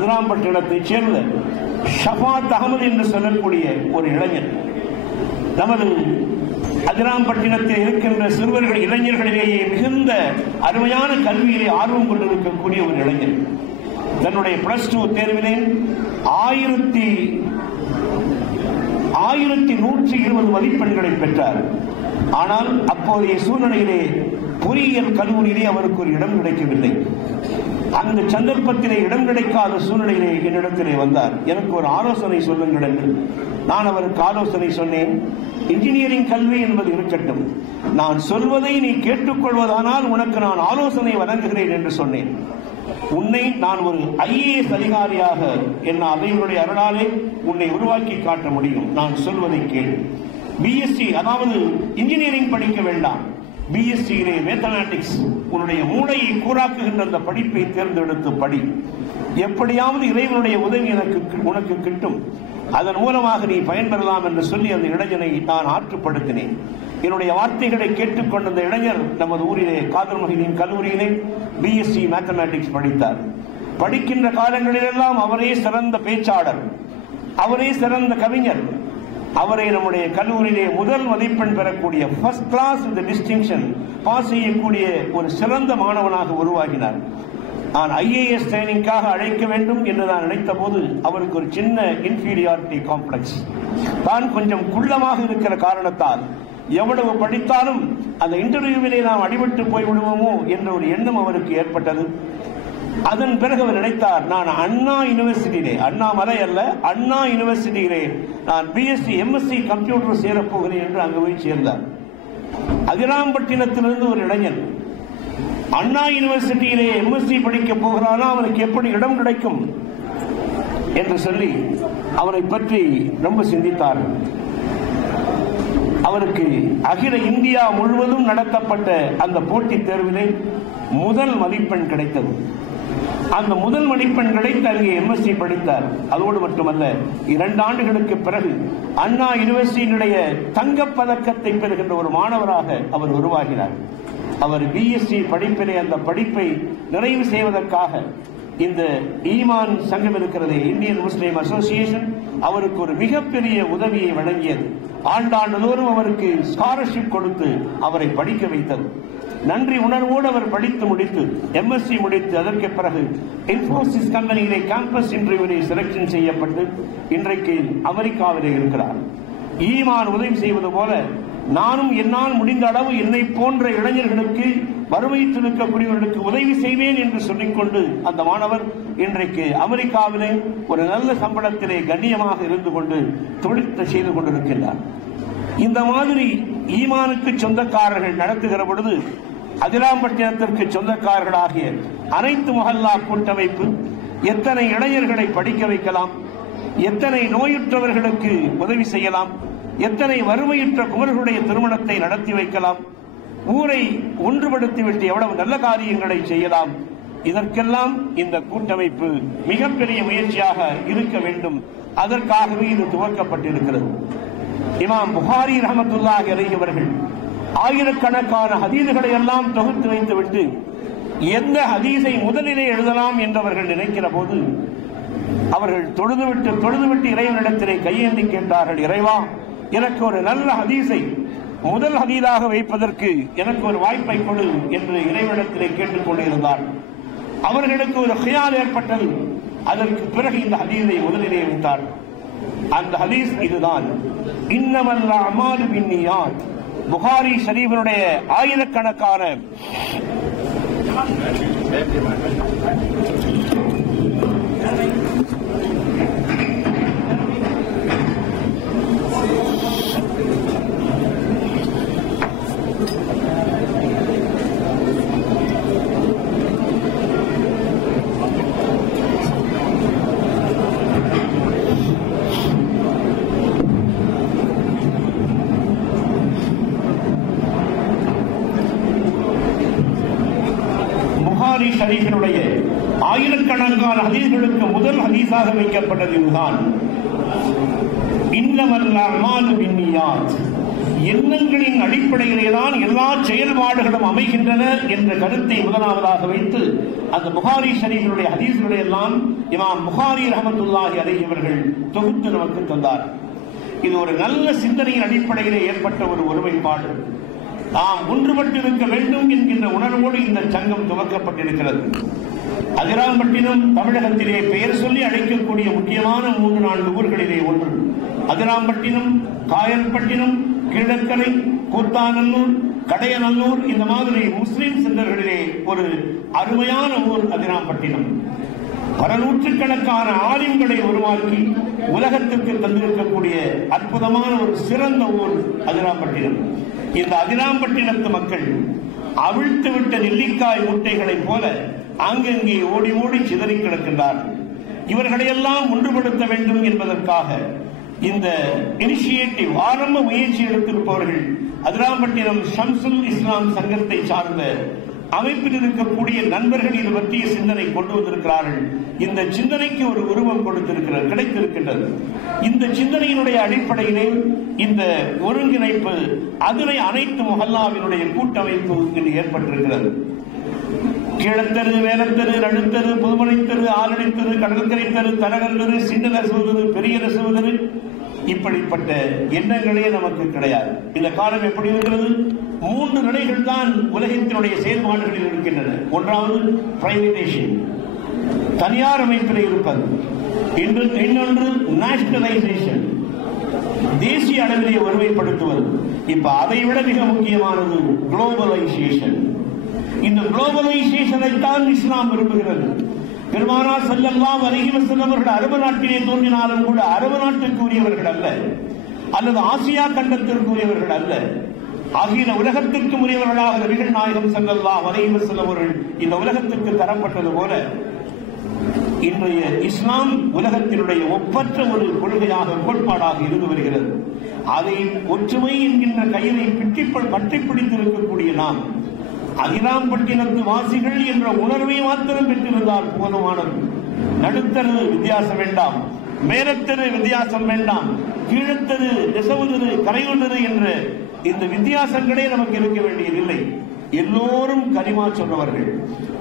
அதிராம்பட்டினத்தைச் சேர்ந்த ஷஃபாத் அகமது என்று சொல்லக்கூடிய ஒரு இளைஞர், நமது அதிராம்பட்டினத்தில் இருக்கின்ற சிறுவர்கள் இளைஞர்களிலேயே மிகுந்த அருமையான கல்வியிலே ஆர்வம் கொண்டிருக்கக்கூடிய ஒரு இளைஞர், தன்னுடைய +2 தேர்விலே 1120 மதிப்பெண்களை பெற்றார். ஆனால் அப்போதைய சூழ்நிலையிலே பொறியியல் கல்லூரியிலே அவருக்கு ஒரு இடம் கிடைக்கவில்லை. அந்த சந்தர்ப்பத்திலே இடம் கிடைக்காத சூழ்நிலையிலே என்னிடத்திலே வந்தார். எனக்கு ஒரு ஆலோசனை சொல்லுங்கள் என்று நான் அவருக்கு ஆலோசனை சொன்னேன். இன்ஜினியரிங் கல்வி என்பது இருக்கட்டும், நான் சொல்வதை நீ கேட்டுக்கொள்வதானால் உனக்கு நான் ஆலோசனை வழங்குகிறேன் என்று சொன்னேன். உன்னை நான் ஒரு IAS அதிகாரியாக என்ன அவைகளுடைய அருளாலே உன்னை உருவாக்கி காட்ட முடியும். நான் சொல்வதை கேள். BSc அதாவது இன்ஜினியரிங் படிக்க வேண்டாம், BSc மேத்தமேட்டிக்ஸ் உன்னுடைய மூளையை கூறாக்குகின்ற அந்த படிப்பை தேர்ந்தெடுத்து படி. எப்படியாவது இறைவனுடைய உதவி உனக்கு கிட்டும், அதன் மூலமாக நீ பயன்பெறலாம் என்று சொல்லி அந்த இளைஞனை நான் ஆற்றுப்படுத்தினேன். என்னுடைய வார்த்தைகளை கேட்டுக்கொண்ட அந்த இளைஞர் நமது ஊரிலே காதர் மொஹிதீன் கல்லூரியிலே BSc மேத்தமேட்டிக்ஸ் படித்தார். படிக்கின்ற காலங்களிலெல்லாம் அவரே சிறந்த பேச்சாளர், அவரே சிறந்த கவிஞர், அவரை நம்முடைய கல்லூரியிலே முதல் மதிப்பெண் பெறக்கூடிய first class with distinction pass செய்யக்கூடிய ஒரு சிறந்த மாணவனாக உருவாகினார். நான் IAS ட்ரைனிங்காக அழைக்க வேண்டும் என்று நான் நினைத்த போது அவருக்கு ஒரு சின்ன இன்ஃபீரியாரிட்டி காம்ப்ளெக்ஸ், தான் கொஞ்சம் குள்ளமாக இருக்கிற காரணத்தால் எவ்வளவு படித்தாலும் அந்த இன்டர்வியூவிலே நாம் அடிபட்டு போய்விடுவோமோ என்ற ஒரு எண்ணம் அவருக்கு ஏற்பட்டது. அதன் பிறகு அவர் நினைத்தார், நான் அண்ணா யூனிவர்சிட்டியிலே, அண்ணாமலை அல்ல, அண்ணா யூனிவர்சிட்டியிலே நான் BSc MSc கம்ப்யூட்டர் சேரப்போகிறேன் என்று அங்கு போய் சேர்ந்தார். அதிராம்பட்டினத்திலிருந்து ஒரு இளைஞன் அண்ணா யூனிவர்சிட்டியிலே MSc படிக்க போகிறானா அவனுக்கு எப்படி இடம் கிடைக்கும் என்று சொல்லி அவரை பற்றி ரொம்ப சிந்தித்தார். அவருக்கு அகில இந்தியா முழுவதும் நடத்தப்பட்ட அந்த போட்டித் தேர்விலே முதல் மதிப்பெண் கிடைத்தது. அந்த முதல் மதிப்பெண் கிடைத்து அங்கே MSc படித்தார். அதோடு மட்டுமல்ல, 2 ஆண்டுகளுக்கு பிறகு அண்ணா யூனிவர்சிட்டியினுடைய தங்கப்பதக்கத்தை பெறுகின்ற ஒரு மாணவராக அவர் உருவாகினார். அவர் BSc படிப்பிலே அந்த படிப்பை நிறைவு செய்வதற்காக இந்த ஈமான் சங்கம் இருக்கிறது, இந்தியன் முஸ்லிம் அசோசியேஷன், அவருக்கு ஒரு மிகப்பெரிய உதவியை வழங்கியது. ஆண்டாண்டுதோறும் அவருக்கு ஸ்காலர்ஷிப் கொடுத்து அவரை படிக்க வைத்தது. நன்றி உணர்வோடு அவர் படித்து முடித்து MSc முடித்து அதற்கு பிறகு இன்ஃபோசிஸ் கம்பெனியிலே கேம்பஸ் இன்டர்வியூவிலே செலக்ஷன் செய்யப்பட்டு இன்றைக்கு அமெரிக்காவிலே இருக்கிறார். ஈமான் உதவி செய்வது போல நானும் என்னால் முடிந்த அளவு என்னை போன்ற இளைஞர்களுக்கு வறுமையில் இருக்கக்கூடியவர்களுக்கு உதவி செய்வேன் என்று சொல்லிக்கொண்டு அந்த மாணவர் இன்றைக்கு அமெரிக்காவிலே ஒரு நல்ல சம்பளத்திலே கண்ணியமாக இருந்து கொண்டு தொழில் செய்து கொண்டிருக்கின்றார். இந்த மாதிரி ஈமானுக்கு சொந்தக்காரர்கள் நடத்துகிற பொழுது அதிராம்பட்டினத்திற்கு சொந்தக்காரர்களாகிய அனைத்து மஹல்லா கூட்டமைப்பு எத்தனை இளைஞர்களை படிக்க வைக்கலாம், எத்தனை நோயுற்றவர்களுக்கு உதவி செய்யலாம், எத்தனை வறுமையுற்ற குமர்களுடைய திருமணத்தை நடத்தி வைக்கலாம், ஊரை ஒன்றுபடுத்திவிட்டு எவ்வளவு நல்ல காரியங்களை செய்யலாம். இதற்கெல்லாம் இந்த கூட்டமைப்பு மிகப்பெரிய முயற்சியாக இருக்க வேண்டும். அதற்காகவே இது துவக்கப்பட்டிருக்கிறது. இமாம் புகாரி ரஹ்மத்துல்லாஹி அலைஹி அவர்கள் ஆயிரக்கணக்கான ஹதீஸ்களை எல்லாம் தொகுத்து வைத்துவிட்டு எந்த ஹதீஸை முதலிலே எழுதலாம் என்றவர்கள் நினைக்கிற போது அவர்கள் தொழுதுவிட்டு இறைவனிடத்திலே கையேந்தி கேட்டார்கள், இறைவா, எனக்கு ஒரு நல்ல ஹதீஸை முதல் ஹதீஸாக வைப்பதற்கு எனக்கு ஒரு வாய்ப்பை கொடு என்று இறைவனிடத்திலே கேட்டுக் கொண்டிருந்தார். அவர்களுக்கு ஒரு ஹியால் ஏற்பட்டது. அதற்கு பிறகு இந்த ஹதீஸை முதலிலே வைத்தார். அந்த ஹதீஸ் இதுதான், இன்னமல் அமாலு பின்னியாத். புகாரி ஷரீஃபினுடைய ஆயிரக்கணக்கான ஷரீஃபினுடைய ஆயிரக்கணக்கான ஹதீஸ்களுக்கு முதல் ஹதீஸாக வைக்கப்பட்டது இதுதான், இன்னமல் அமாலு பின்னியாத். எண்ணங்களின் அடிப்படையிலேதான் எல்லா செயல்பாடுகளும் அமைகின்றன என்ற கருத்தை முதலாவதாக வைத்து அந்த புகாரி ஷரீஃபினுடைய ஹதீஸ்களை எல்லாம் இமாம் புகாரி ரஹ்மத்துல்லாஹி அலைஹி அவர்கள் தொகுத்து நமக்கு தந்தார். இது ஒரு நல்ல சிந்தனையின் அடிப்படையிலே ஏற்பட்ட ஒரு ஒருமைப்பாடு. நாம் ஒன்றுபட்டிருக்க வேண்டும் என்கின்ற உணர்வோடு இந்த சங்கம் துவக்கப்பட்டிருக்கிறது. அதிராம்பட்டினம் தமிழகத்திலே பெயர் சொல்லி அழைக்கக்கூடிய முக்கியமான 3-4 ஊர்களிலே ஒன்று. அதிராம்பட்டினம், காயல்பட்டினம், கீழக்கரை, கூத்தாநல்லூர், கடையநல்லூர், இந்த மாதிரி முஸ்லிம் சென்டர்களிலே ஒரு அருமையான ஊர் அதிராம்பட்டினம். பல நூற்றுக்கணக்கான ஆலிம்களை உருவாக்கி உலகத்திற்கு தந்திருக்கக்கூடிய அற்புதமான ஒரு சிறந்த ஊர் அதிராம்பட்டினம். இந்த அதிராம்பட்டினத்து மக்கள் அவிழ்த்துவிட்ட நெல்லிக்காய் முட்டைகளைப் போல அங்கங்கே ஓடி ஓடி சிதறி கிடக்கின்றார்கள். இவர்களையெல்லாம் ஒன்றுபடுத்த வேண்டும் என்பதற்காக இந்த இனிஷியேட்டிவ் ஆரம்ப முயற்சி எடுத்திருப்பவர்கள் அதிராம்பட்டினம் ஷம்சுல் இஸ்லாம் சங்கத்தை சார்ந்த அமைப்பில் இருக்கக்கூடிய நண்பர்கள் இது பற்றிய சிந்தனை கொண்டு வந்திருக்கிறார்கள். இந்த சிந்தனைக்கு ஒரு உருவம் கிடைத்திருக்கின்றது. இந்த சிந்தனையினுடைய அடிப்படையிலே இந்த ஒருங்கிணைப்பு, அதனை அனைத்து மொஹல்லாவினுடைய கூட்டமைப்பு இன்று ஏற்பட்டிருக்கிறது. கீழத்தெரு, மேலத்தெரு, நடுத்தெரு, புதுமனைத்தெரு, ஆலடித்தெரு, கடற்கரை தெரு, தரகல்லெரு, சின்ன நெசவுதெரு, பெரிய நெசவுதெரு, இப்படிப்பட்ட எண்ணங்களே நமக்கு கிடையாது. இந்த காலம் எப்படி இருக்கிறது? 3 நிலைகள் தான் உலகத்தினுடைய செயல்பாடுகளில் இருக்கின்றன. ஒன்றாவது பிரைவேடைசேஷன், தனியார் அமைப்பில் இருப்பது. இன்னொன்று நேஷனலைசேஷன், தேசிய அளவிலே ஒருமைப்படுத்துவது. இப்ப அதை விட மிக முக்கியமானது குளோபலைசேஷன். இந்த குளோபலைசேஷனை தான் இஸ்லாம் விரும்புகிறது. பெருமானார் ஸல்லல்லாஹு அலைஹி வஸல்லம் அவர்கள் அரபு நாட்டிலே தோன்றினாலும் கூட அரபு நாட்டுக்கு உரியவர்கள் அல்ல, அல்லது ஆசியா கண்டத்திற்கு உரியவர்கள் அல்ல, அகில உலகத்திற்கு உரியவர்களாக நபிகள் நாயகம் ஸல்லல்லாஹு அலைஹி வஸல்லம் அவர்கள் இந்த உலகத்திற்கு தரப்பட்டது போல இன்றைய இஸ்லாம் உலகத்தினுடைய ஒப்பற்ற ஒரு கொள்கையாக, கோட்பாடாக இருந்து வருகிறது. அதை ஒற்றுமை என்கின்ற கையிலை பற்றி பிடித்திருக்கக்கூடிய நாம் அதிராம்பட்டினத்து வாசிகள் என்ற உணர்வை மாத்திரம் பெற்றிருந்தால் போதுமானது. நடுத்தரு வித்தியாசம் வேண்டாம், மேலத்தரு வித்தியாசம் வேண்டாம், கீழத்தரு, நெசவுதெரு, கரையுதெரு என்ற இந்த வித்தியாசங்களே நமக்கு இருக்க வேண்டியதில்லை. எல்லோரும் கலிமா சொன்னவர்கள்.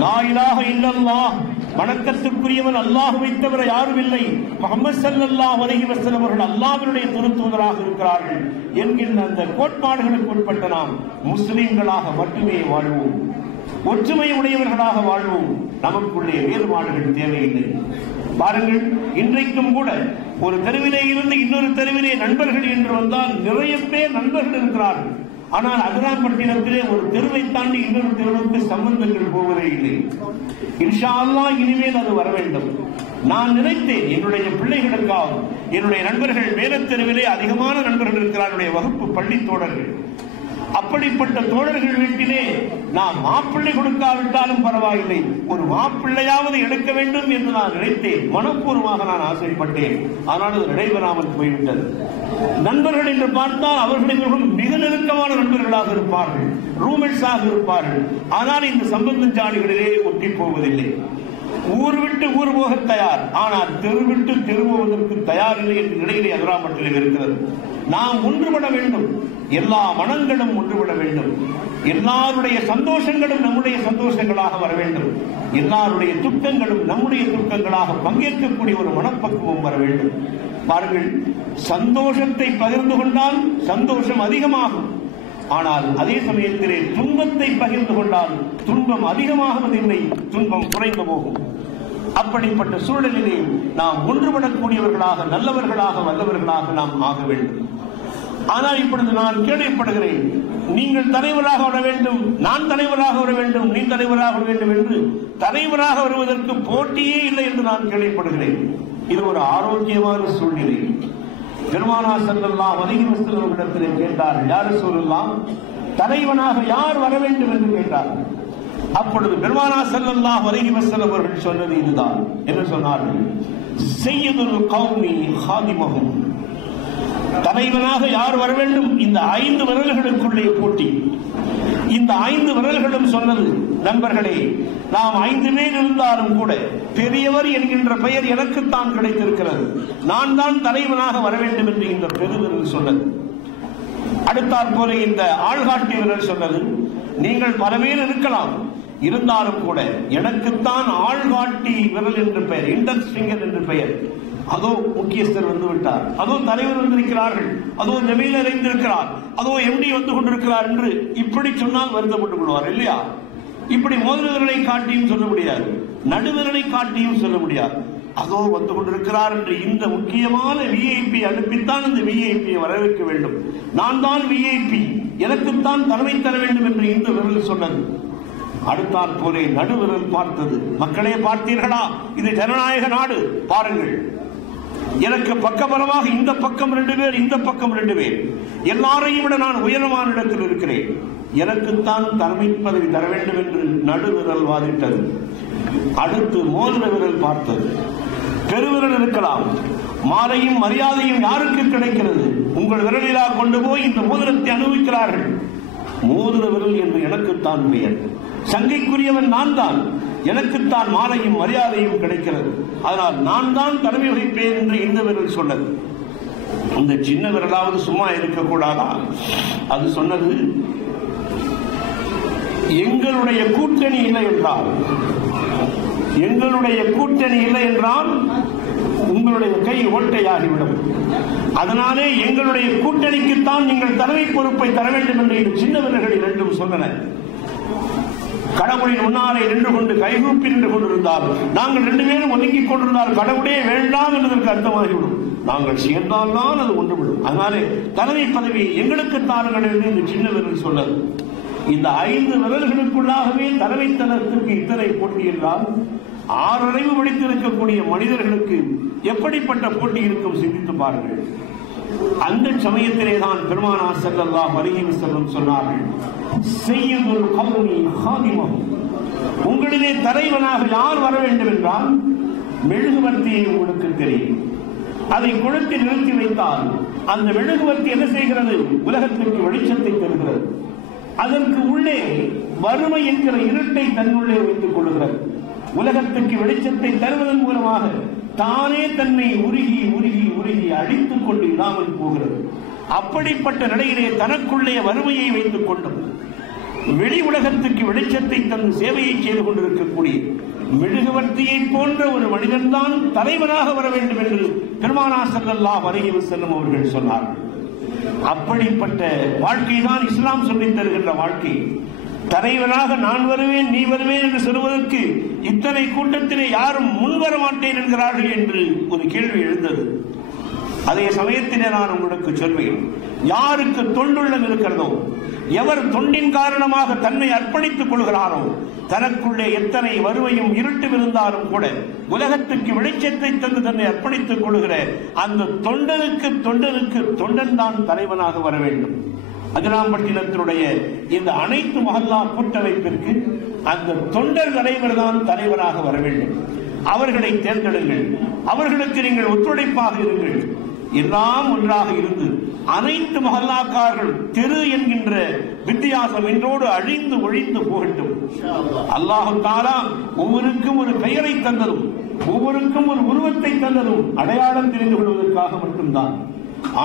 லா இலாஹ இல்லல்லாஹ், வணக்கத்திற்குரியவன் அல்லாஹ்வை தவிர யாரும் இல்லை, முஹம்மது ஸல்லல்லாஹு அலைஹி வஸல்லம் அவர்கள் அல்லாஹ்வுடைய திருத்தூதராக இருக்கிறார்கள் என்கின்ற அந்த கோட்பாடுகளுக்கு உட்பட்ட நாம் முஸ்லிம்களாக மட்டுமே வாழ்வோம், ஒற்றுமை உடையவர்களாக வாழ்வோம். நமக்குள்ளே வேறுபாடுகள் தேவையில்லை. பாருங்கள், இன்றைக்கும் கூட ஒரு தெருவிலே இருந்து இன்னொரு தெருவிலே நண்பர்கள் என்று வந்தால் நிறைய பேர் நண்பர்கள் இருக்கிறார்கள். ஆனால் அதிராம்பட்டினத்திலே ஒரு தெருவை தாண்டி இன்னொரு தெருவுக்கு சம்பந்தங்கள் போவதே இல்லை. இன்ஷா அல்லாஹ் இனிமேல் அது வர வேண்டும். நான் நினைத்தேன், என்னுடைய பிள்ளைகளுக்காக, என்னுடைய நண்பர்கள் மேலத்தெருவிலே அதிகமான நண்பர்கள் இருக்கிறார்கள், வகுப்பு பள்ளி தோழர்கள். அப்படிப்பட்ட தோழர்கள் வீட்டிலே நான் மாப்பிள்ளை கொடுக்காவிட்டாலும் பரவாயில்லை, ஒரு மாப்பிள்ளையாவது எடுக்க வேண்டும் என்று நான் நினைத்தேன், மனப்பூர்வமாக நான் ஆசைப்பட்டேன். ஆனால் அது நடைபெறாமல் போய்விட்டது. நண்பர்கள் என்று பார்த்தால் அவர்களின் மிக நெருக்கமான நண்பர்களாக இருப்பார்கள், ரூமெட்ஸாக இருப்பார்கள். ஆனால் இந்த சம்பந்தஞ்சாடிகளிலே ஒட்டி போவதில்லை. ஊர் விட்டு ஊர் போக தயார், ஆனால் தெரு விட்டு தெரு போவதற்கு தயாரில்லை என்ற நிலையிலே அதிராம்பட்டினம் இருக்கிறது. நாம் ஒன்றுபட வேண்டும், எல்லா மனங்களும் ஒன்றுபட வேண்டும், எல்லாருடைய சந்தோஷங்களும் நம்முடைய சந்தோஷங்களாக வர வேண்டும், எல்லாருடைய துக்கங்களும் நம்முடைய துக்கங்களாக பங்கேற்கக்கூடிய ஒரு மனப்பக்குவம் வர வேண்டும். பாருங்கள், சந்தோஷத்தை பகிர்ந்து கொண்டால் சந்தோஷம் அதிகமாகும். ஆனால் அதே சமயத்திலே துன்பத்தை பகிர்ந்து கொண்டால் துன்பம் அதிகமாகுவதில்லை, துன்பம் குறைந்து போகும். அப்படிப்பட்ட சூழலிலே நாம் ஒன்றுபடக்கூடியவர்களாக, நல்லவர்களாக, வல்லவர்களாக நாம் ஆக வேண்டும். ஆனால் இப்பொழுது நான் கேள்விப்படுகிறேன், நீங்கள் தலைவராக வர வேண்டும், நான் தலைவராக வர வேண்டும், நீ தலைவராக வர வேண்டும் என்று தலைவராக வருவதற்கு போட்டியே இல்லை என்று நான் கேள்விப்படுகிறேன். இது ஒரு ஆரோக்கியமான சூழ்நிலை. பெருமானார் ஸல்லல்லாஹு அலைஹி வஸல்லம் அவர்களிடத்திலே கேட்டார்கள், யா ரசூலல்லாஹ், தலைவனாக யார் வர வேண்டும் என்று கேட்டார்கள். அப்பொழுது பெருமானார் ஸல்லல்லாஹு அலைஹி வஸல்லம் அவர்கள் சொன்னது இதுதான். என்ன சொன்னார்கள்? ஸய்யிதுல் கௌமி ஹாதிமஹும், தலைவனாக யார் வர வேண்டும்? இந்த 5 விரல்களுக்குள்ளே போட்டி. இந்த 5 விரல்களும் சொன்னது, நண்பர்களே, நாம் 5 பேர் இருந்தாலும் கூட பெரியவர் என்கின்ற பெயர் எனக்குத்தான் கிடைத்திருக்கிறது, நான் தான் தலைவனாக வர வேண்டும் என்று இந்த பெருவிரல் சொன்னது. அடுத்தாற் போல இந்த ஆள்காட்டி விரல் சொன்னது, நீங்கள் பல பேர் இருக்கலாம், இருந்தாலும் கூட எனக்குத்தான் ஆள்காட்டி விரல் என்று பெயர், இண்டெக்ஸ் ஃபிங்கர் என்று பெயர். அதோ முக்கியஸ்தர் வந்து விட்டார், அதோ தலைவர் வந்திருக்கிறார்கள், அதோ ஜமீல் அறிந்திருக்கிறார், அதோ எம்டி வந்து கொண்டிருக்கிறார் என்று இப்படி சொன்னால் வருத்தப்பட்டுக் கொள்வார் இல்லையா? இப்படி மோதிரங்களை காட்டியும் சொல்ல முடியாது, நடுவிரலை காட்டியும் சொல்ல முடியாது. அதோ வந்து கொண்டிருக்கிறார் என்று இந்த முக்கியமான விஐபி அனுப்பித்தான் இந்த விஐபியை வரவேற்க வேண்டும். நான் தான் விஐபி, எனக்குத்தான் தலைமை தர வேண்டும் என்று இந்த விரல் சொன்னது. அடுத்தாற் போலே நடுவிரல் பார்த்தது. மக்களே பார்த்தீர்களா? இது ஜனநாயக நாடு. பாருங்கள், எனக்கு பக்கபலமாக இந்த பக்கம் 2 பேர், இந்த பக்கம் 2 பேர், எல்லாரையும் விட நான் உயரமான இடத்தில் இருக்கிறேன், எனக்குத்தான் தலைமை பதவி தர வேண்டும் என்று நடுவிரல் வாதிட்டது. அடுத்து மோதிர விரல் பார்த்தது. பெருவிரல் இருக்கலாம், மாலையும் மரியாதையும் யாருக்கு கிடைக்கிறது? உங்கள் விரலிலா கொண்டு போய் இந்த மோதிரத்தை அனுபவிக்கிறார்கள். மோதிர விரல் என்று எனக்குத்தான் பெயர், சங்கைக்குரியவன் நான் தான், எனக்குத்தான் மாலையும் மரியாதையும் கிடைக்கிறது, அதனால் நான் தான் தலைமை வகிப்பேன் என்று இந்த விரல் சொன்னது. இந்த சின்ன விரலாவது சும்மா இருக்கக்கூடாதா? அது சொன்னது, எங்களுடைய கூட்டணி இல்லை என்றால், எங்களுடைய கூட்டணி இல்லை என்றால் உங்களுடைய கை ஓட்டையாகிவிடும், அதனாலே எங்களுடைய கூட்டணிக்குத்தான் நீங்கள் தலைமை பொறுப்பை தர வேண்டும் என்று இந்த சின்ன விரல்கள் இரண்டும் சொன்னன. கடவுளின் முன்னாலே நின்று கொண்டு கைகூப்பி நின்று கொண்டிருந்தால், நாங்கள் 2 பேரும் ஒதுங்கிக் கொண்டிருந்தால் கடவுளே வேண்டாம் என்பதற்கு அர்த்தமாகிவிடும். நாங்கள் சேர்ந்தால் தான் அது ஒன்றுவிடும். அதனாலே தலைமை பதவி எங்களுக்கு தாருங்கள் என்று இந்த சின்ன விரல் சொன்னது. இந்த 5 விரல்களுக்குள்ளாகவே தலைமைத்தனத்திற்கு இத்தனை போட்டி என்றால் 6 அறிவு படித்திருக்கக்கூடிய மனிதர்களுக்கு எப்படிப்பட்ட போட்டி இருக்கும் சிந்தித்து பாருங்கள். அந்த சமயத்திலே தான் பெருமானார் ஸல்லல்லாஹு அலைஹி வஸல்லம் சொன்னார்கள், சய்யிதுல் கௌமி ஹாதிமுஹு, உங்களிலே தலைவனாக யார் வர வேண்டும் என்றால் மெழுகுவர்த்தியை உங்களுக்கு தெரியும், அதை கொளுத்தி நிறுத்தி வைத்தால் அந்த மெழுகுவர்த்தி என்ன செய்கிறது? உலகத்திற்கு வெளிச்சத்தை தருகிறது. அதற்கு உள்ளே வறுமை என்கிற இருட்டை தன்னுள்ளே வைத்துக் கொள்கிறது. உலகத்திற்கு வெளிச்சத்தை தருவதன் மூலமாக தானே தன்னை உருகி உருகி உருகி அழித்துக் கொண்டு இல்லாமல் போகிறது. அப்படிப்பட்ட நிலையிலே தனக்குள்ளே வறுமையை வைத்துக் கொண்டும் வெளி உலகத்துக்கு வெளிச்சத்தை தந்து சேவையை செய்து கொண்டிருக்கக்கூடிய மெழுகுவர்த்தியை போன்ற ஒரு மனிதன்தான் தலைவனாக வர வேண்டும் என்று பெருமானார் ஸல்லல்லாஹு அலைஹி வஸல்லம் அவர்கள் சொன்னார்கள். அப்படிப்பட்ட வாழ்க்கை தான் இஸ்லாம் சொல்லித் தருகின்ற வாழ்க்கை. தலைவனாக நான் வருவேன், நீ வருவேன் என்று சொல்வதற்கு இத்தனை கூட்டத்திலே யாரும் முன்வர மாட்டேன் என்கிறார்கள் என்று ஒரு கேள்வி எழுந்தது. அதே சமயத்திலே நான் உங்களுக்கு சொல்வேன், யாருக்கு தொண்டுள்ளம் இருக்கிறதோ, எவர் தொண்டின் காரணமாக தன்னை அர்ப்பணித்துக் கொள்கிறாரோ, தனக்குள்ளே எத்தனை வறுமையும் இருட்டும் இருந்தாலும் கூட உலகத்துக்கு வெளிச்சத்தை தந்து தன்னை அர்ப்பணித்துக் கொள்கிற அந்த தொண்டனுக்கு தொண்டன் தான் தலைவனாக வர வேண்டும். அதிராம்பட்டினத்தினுடைய இந்த அனைத்து மஹல்லா கூட்டமைப்பிற்கு அந்த தொண்டர் தலைவர் தான் தலைவராக வர வேண்டும். அவர்களை தேர்ந்தெடுங்கள், அவர்களுக்கு நீங்கள் ஒத்துழைப்பாக இருங்கள். எல்லாம் ஒன்றாக இருந்து அனைத்து மஹல்லாக்காரர்கள் தெரு என்கின்ற வித்தியாசம் என்றோடு அழிந்து ஒழிந்து போகட்டும். அல்லாஹ் தஆலா ஒவ்வொருக்கும் ஒரு பெயரை தந்ததும் ஒவ்வொருக்கும் ஒரு உருவத்தை தந்ததும் அடையாளம் தெரிந்து கொள்வதற்காக மட்டும்தான்.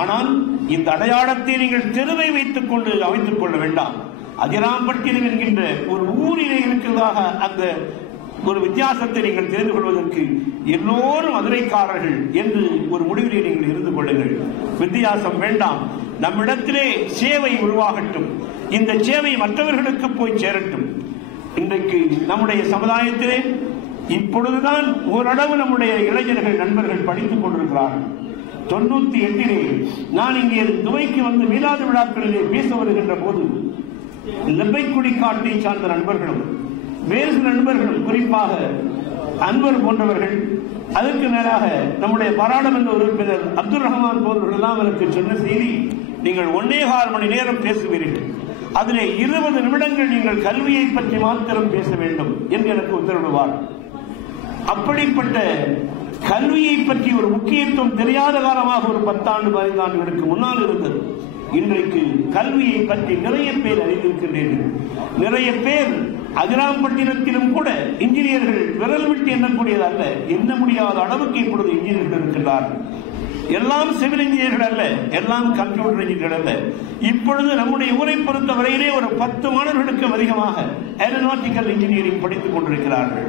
ஆனால் இந்த அடையாளத்தை நீங்கள் தெருவை வைத்துக் கொண்டு அமைத்துக் கொள்ள வேண்டாம். அதிராம்பட்டினம் என்கின்ற ஒரு ஊரிலே இருக்கிறதாக அந்த ஒரு வித்தியாசத்தை நீங்கள் தெரிந்து கொள்வதற்கு எல்லோரும் மதுரைக்காரர்கள் என்று ஒரு முடிவிலே நீங்கள் இருந்து கொள்ளுங்கள். வித்தியாசம் வேண்டாம். நம்மிடத்திலே சேவை உருவாகட்டும், இந்த சேவை மற்றவர்களுக்கு போய் சேரட்டும். இன்றைக்கு நம்முடைய சமுதாயத்திலே இப்பொழுதுதான் ஓரளவு நம்முடைய இளைஞர்கள் நண்பர்கள் படித்துக் கொண்டிருக்கிறார்கள். 98 நான் இங்கே துபாய்க்கு வந்து மீலாது விழாக்களிலே பேச வருகின்ற போது லெப்பைக்குடி காட்டை சார்ந்த நண்பர்களும் வேறு சில நண்பர்களும், குறிப்பாக அன்வர் போன்றவர்கள், அதற்கு மேலாக நம்முடைய பாராளுமன்ற உறுப்பினர் அப்துல் ரஹ்மான் போன்றவர்கள் எல்லாம் எனக்கு சொன்ன செய்தி, நீங்கள் 1.25 மணி நேரம் பேசுவீர்கள், அதிலே 20 நிமிடங்கள் நீங்கள் கல்வியை பற்றி மாத்திரம் பேச வேண்டும் என்று எனக்கு உத்தரவிடுவார். அப்படிப்பட்ட கல்வியை பற்றி ஒரு முக்கியத்துவம் தெரியாத காலமாக ஒரு 10 ஆண்டு 15 ஆண்டுகளுக்கு முன்னால் இருந்தது. இன்றைக்கு கல்வியை பற்றி நிறைய பேர் அறிந்திருக்கின்றீர்கள். நிறைய பேர் அதிராம்பட்டினத்திலும் கூட இன்ஜினியர்கள் விரல் விட்டு எண்ணக்கூடியது அல்ல, எண்ண முடியாத அளவுக்கு இப்பொழுது இன்ஜினியர்கள் இருக்கின்றார்கள். எல்லாம் சிவில் இன்ஜினியர்கள் அல்ல, எல்லாம் கம்ப்யூட்டர் இன்ஜினியர்கள் அல்ல. இப்பொழுது நம்முடைய ஊரை பொறுத்தவரையிலே ஒரு 10 மாணவர்களுக்கு அதிகமாக ஏரோநாட்டிக்கல் இன்ஜினியரிங் படித்துக் கொண்டிருக்கிறார்கள்.